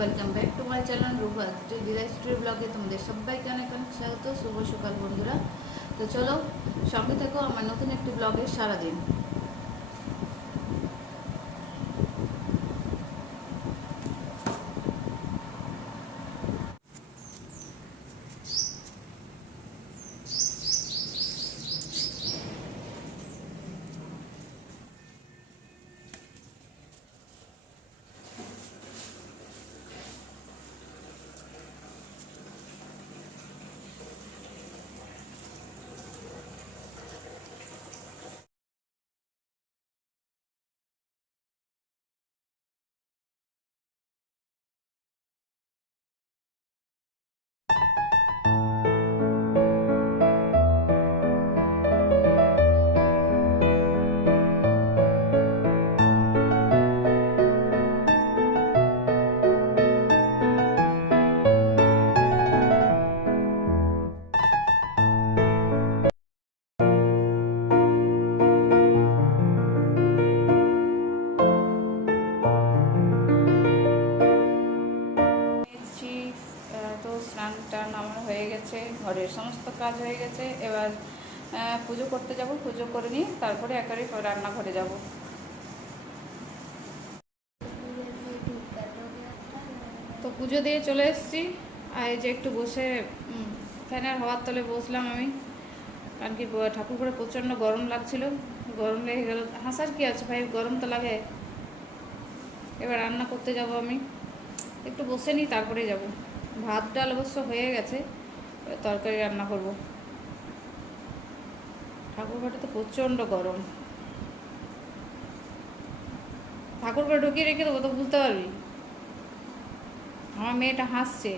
Welcome back to my channel Rupa story ব্লগে তোমাদের সবাইকে অনেক অনেক স্বাগত। শুভ সকাল বন্ধুরা। তো চলো সঙ্গে থেকো আমার নতুন একটি ব্লগের সারাদিন। তো স্নান টান আমার হয়ে গেছে, ঘরের সমস্ত কাজ হয়ে গেছে। এবার পুজো করতে যাব, পুজো করে নিই, তারপরে একেবারে রান্নাঘরে যাব। তো পুজো দিয়ে চলে এসেছি, আর এই যে একটু বসে ফ্যানের হাওয়ার তলে বসলাম আমি, কারণ কি ঠাকুর করে প্রচণ্ড গরম লাগছিল। গরম লেগে গেল, হাসার কি আছে ভাই, গরম তো লাগে। এবার রান্না করতে যাব আমি, একটু বসে নিই তারপরে যাব। ভাত ডাল অবশ্য হয়ে গেছে, তরকারি রান্না করব। ঠাকুরঘরে তো প্রচণ্ড গরম, ঠাকুরঘরে ঢুকিয়ে রেখে দেবো তো বুঝতে পারবি। আমার মেয়েটা হাসছে,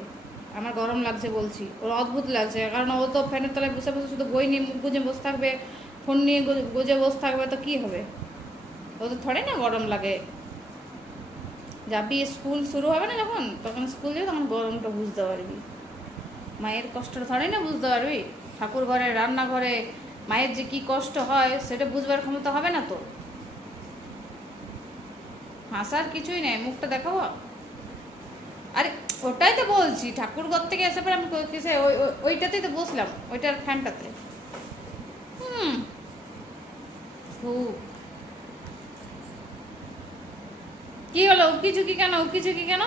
আমার গরম লাগছে বলছি, ওর অদ্ভুত লাগছে, কারণ ও তো ফ্যানের তলায় বসে বসে শুধু বই নিয়ে মুখ গুজে বসে থাকবে, ফোন নিয়ে গুজে বসে থাকবে, তো কী হবে? ও তো থোড়ে না গরম লাগে। যাবি স্কুল শুরু হবে না যখন, তখন স্কুল যাবে, তখন গরমটা বুঝতে পারবি। মায়ের কষ্টটা ধরে না বুঝতে পারবি। ঠাকুর ঘরে রান্নাঘরে মায়ের যে কি কষ্ট হয় সেটা বুঝবার ক্ষমতা হবে না তো। হাসার কিছুই নেই, মুখটা দেখাবো। আরে ওটাই তো বলছি, ঠাকুর ঘর থেকে এসে পরে আমি কিসে ওইটাতেই তো বসলাম, ওইটার ফ্যানটাতে। হুম, খুব কি হলো, উকি ঝুঁকি কেন, উকি ঝুঁকি কেন?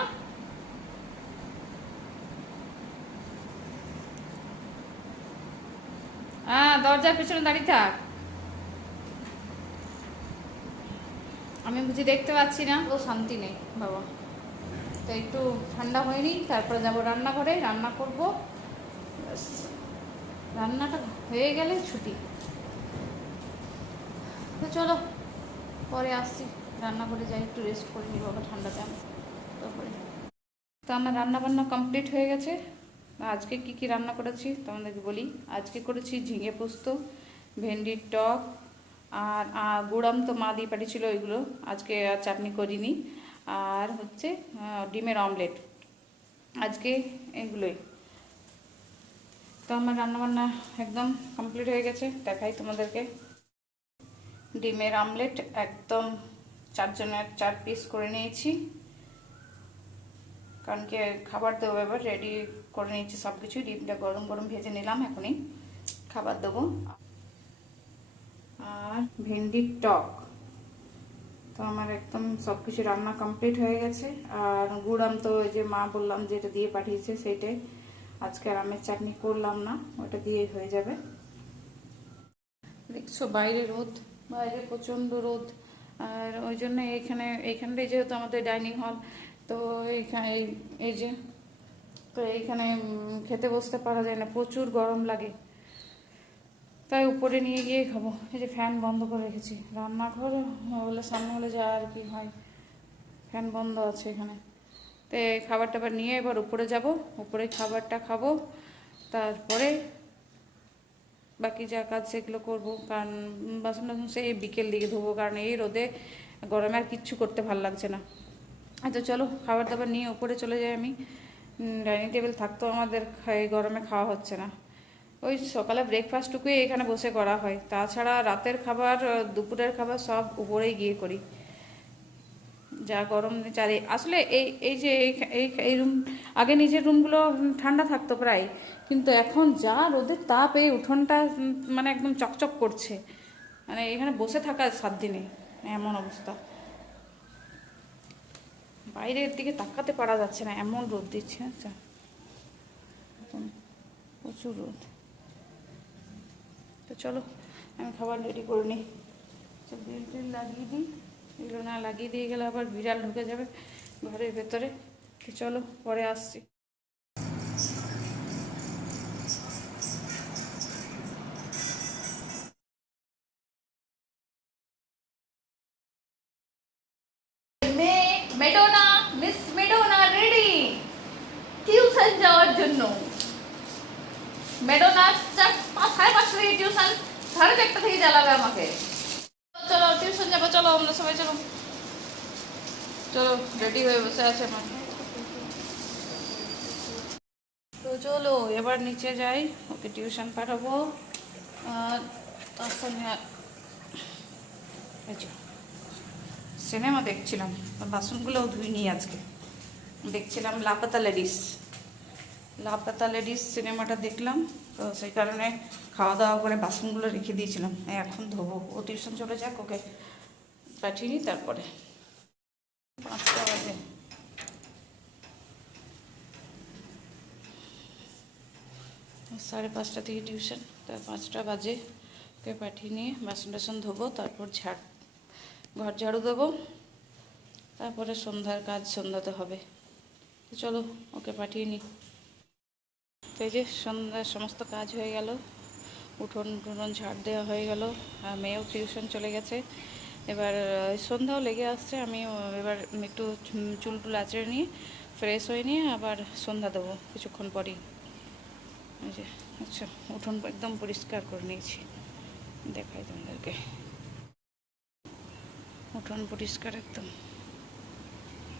হ্যাঁ, দরজার পেছনে দাঁড়িয়ে থাক। আমি বুঝি দেখতে পাচ্ছি না? ও শান্তি নেই বাবা। তো একটু ঠান্ডা হয়নি, তারপরে যাবো রান্নাঘরে, রান্না করব। রান্নাটা হয়ে গেলে ছুটি। তো চলো পরে আসছি, রান্না করে যাই, একটু রেস্ট করে নিই বাবা, ঠান্ডাতে আমি তারপরে। তো আমার রান্না বান্না কমপ্লিট হয়ে গেছে। আজকে কি কি রান্না করেছি তোমাদেরকে বলি। আজকে করেছি ঝিঙে পোস্ত, ভেন্ডির টক, আর গুড়াম তো মা দিয়ে পাঠিয়েছিল ওইগুলো, আজকে আর চাটনি করিনি। আর হচ্ছে ডিমের অমলেট, আজকে এগুলোই। তো আমার রান্নাবান্না একদম কমপ্লিট হয়ে গেছে, দেখাই তোমাদেরকে। ডিমের অমলেট একদম 4 জনের 4 পিস করে নিয়েছি, কারণ কি খাবার দেবো, এবার রেডি করে নিয়েছি সব কিছু। ডিমটা গরম গরম ভেজে নিলাম, এখনই খাবার দেবো। আর ভেন্ডির টক, তো আমার একদম সব কিছু রান্না কমপ্লিট হয়ে গেছে। আর গুড়াম তো ওই যে মা বললাম যেটা দিয়ে পাঠিয়েছে সেইটাই, আজকে আর আমের চাটনি করলাম না, ওটা দিয়ে হয়ে যাবে। দেখছো বাইরে রোদ, বাইরে প্রচণ্ড রোদ। আর ওই জন্য এইখানটাই যেহেতু আমাদের ডাইনিং হল, তো এইখানে এই যে, তো এইখানে খেতে বসতে পারা যায় না, প্রচুর গরম লাগে, তাই উপরে নিয়ে গিয়ে খাবো। এই যে ফ্যান বন্ধ করে রেখেছি, রান্নাঘর হলে সামনে হলে যা আর কি হয়, ফ্যান বন্ধ আছে এখানে। তো খাবার টাবার নিয়ে এবার উপরে যাব, উপরে খাবারটা খাবো, তারপরে বাকি যা কাজ সেগুলো করবো। কারণ বাসন টাসন সেই বিকেল দিকে ধোবো, কারণ এই রোদে গরমে আর কিচ্ছু করতে ভালো লাগছে না। তো চলো খাবার দাবার নিয়ে উপরে চলে যাই আমি। ডাইনিং টেবিল থাকতেও আমাদের এই গরমে খাওয়া হচ্ছে না, ওই সকালে ব্রেকফাস্টটুকুই এখানে বসে করা হয়, তাছাড়া রাতের খাবার দুপুরের খাবার সব উপরেই গিয়ে করি। যা গরম চারি আসলে এই এই যে এই এই রুম আগে নিজের রুমগুলো ঠান্ডা থাকতো প্রায়, কিন্তু এখন যা রোদের তাপ এই উঠোনটা মানে একদম চকচক করছে, মানে এখানে বসে থাকা 7 দিনে এমন অবস্থা, বাইরের দিকে তাকাতে পারা যাচ্ছে না, এমন রোদ দিচ্ছে। আচ্ছা, প্রচুর রোদ। তো চলো আমি খাবার রেডি করে নিই, বেল টেল লাগিয়ে দিই, এগুলো না লাগিয়ে দিয়ে গেলে আবার বিড়াল ঢুকে যাবে ঘরের ভেতরে। তো চলো পরে আসছি। Madonna, miss Madonna ready tuition যাওয়ার জন্য। মেডোনা 5:30 থেকে টিউশন, 4:30 থেকে জ্বালাবে আমাকে। চলো টিউশন যাবো, চলো আমরা সবাই চলো, চলো রেডি হয়ে বসে আছে মা। তো চলো এবার নিচে যাই, ওকে টিউশন পাঠাবো। আর তার সঙ্গে সিনেমা দেখছিলাম, বাসনগুলোও ধুইনি আজকে, দেখছিলাম লাপাতা লেডিস। লাপাতা লেডিস সিনেমাটা দেখলাম, তো সেই কারণে খাওয়া দাওয়া করে বাসনগুলো রেখে দিয়েছিলাম, এখন ধোবো। ও টিউশন চলে যাক, ওকে পাঠিয়ে নিই, তারপরে 5টা বাজে। সাড়ে 5টা থেকে টিউশন, তার 5টা বাজে, ওকে পাঠিয়ে নিয়ে বাসন টাসন ধোবো, তারপর ঘর ঝাড়ু দেবো, তারপরে সন্ধ্যার কাজ সন্ধ্যাতে হবে। তো চলো ওকে পাঠিয়ে নিই। তো এই যে সন্ধ্যার সমস্ত কাজ হয়ে গেল, উঠোন টুঠোন ঝাড় দেওয়া হয়ে গেল, আর মেয়েও টিউশন চলে গেছে। এবার সন্ধ্যাও লেগে আসছে, আমি এবার একটু চুল টুল আঁচড়ে নিয়ে ফ্রেশ হয়ে নিয়ে আবার সন্ধ্যা দেবো কিছুক্ষণ পরেই। এই যে আচ্ছা, উঠোন একদম পরিষ্কার করে নিয়েছি, দেখাই তোমাদেরকে, উঠোন পরিষ্কার একদম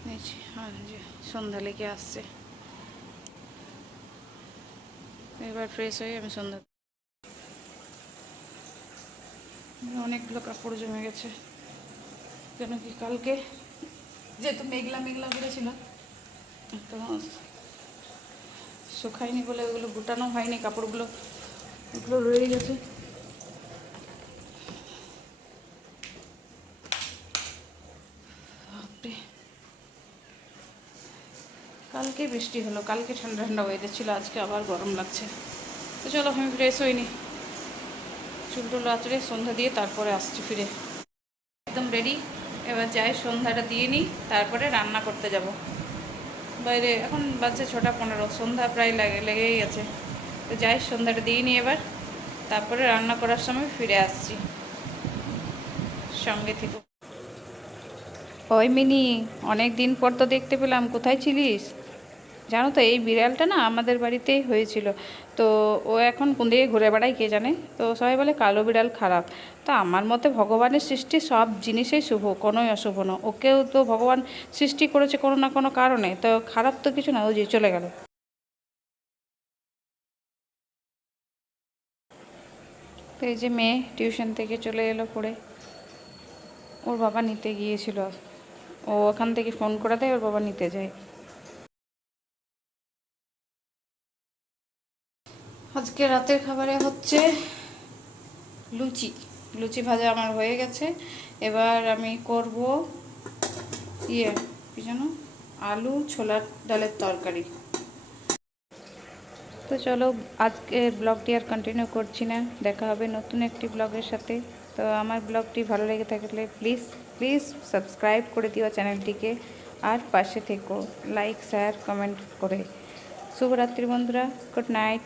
নিয়েছি। আর যে সন্ধ্যা লেগে আসছে, এবার ফ্রেশ হয়ে আমি সন্ধ্যা, অনেকগুলো কাপড় জমে গেছে, কেন কি কালকে যেহেতু মেঘলা মেঘলা করেছিল, তো শুকায়নি বলে ওগুলো গুটানো হয়নি, কাপড়গুলো ওগুলো রয়ে গেছে। কালকে বৃষ্টি হলো, কালকে ঠান্ডা ঠান্ডা ওয়েদার ছিল, আজকে আবার গরম লাগছে। তো চলো আমি ফ্রেশ হইনি, চুল টুল আঁচড়ে সন্ধ্যা দিয়ে তারপরে আসছি ফিরে, একদম রেডি। এবার যাই সন্ধ্যাটা দিয়ে নিই, তারপরে রান্না করতে যাব বাইরে। এখন বাজছে 6:15, সন্ধ্যা প্রায় লেগেই গেছে। তো যাই সন্ধ্যাটা দিয়ে নিই এবার, তারপরে রান্না করার সময় ফিরে আসছি, সঙ্গে থেকে। ওই মিনি, অনেক দিন পর তো দেখতে পেলাম, কোথায় ছিলিস? জানো তো এই বিড়ালটা না আমাদের বাড়িতেই হয়েছিল, তো ও এখন কোন দিকে ঘুরে বেড়ায় কে জানে। তো সবাই বলে কালো বিড়াল খারাপ, তো আমার মতে ভগবানের সৃষ্টি সব জিনিসেই শুভ, কোনোই অশুভ না। ওকেও তো ভগবান সৃষ্টি করেছে কোনো না কোনো কারণে, তো খারাপ তো কিছু না, ও যে চলে গেল। তো এই যে মেয়ে টিউশন থেকে চলে এলো পড়ে, ওর বাবা নিতে গিয়েছিল, ও ওখান থেকে ফোন করে দেয়, ওর বাবা নিতে যায়। আজকে রাতের খাবারে হচ্ছে লুচি, লুচি ভাজা আমার হয়ে গেছে। এবার আমি করব কি যেন, আলু ছোলার ডালের তরকারি। তো চলো আজকে ব্লগটি আর কন্টিনিউ করছি না, দেখা হবে নতুন একটি ব্লগের সাথে। তো আমার ব্লগটি ভালো লেগে থাকলে প্লিজ প্লিজ সাবস্ক্রাইব করে দিও চ্যানেলটিকে, আর পাশে থেকো লাইক শেয়ার কমেন্ট করে। শুভরাত্রি বন্ধুরা, গুড নাইট।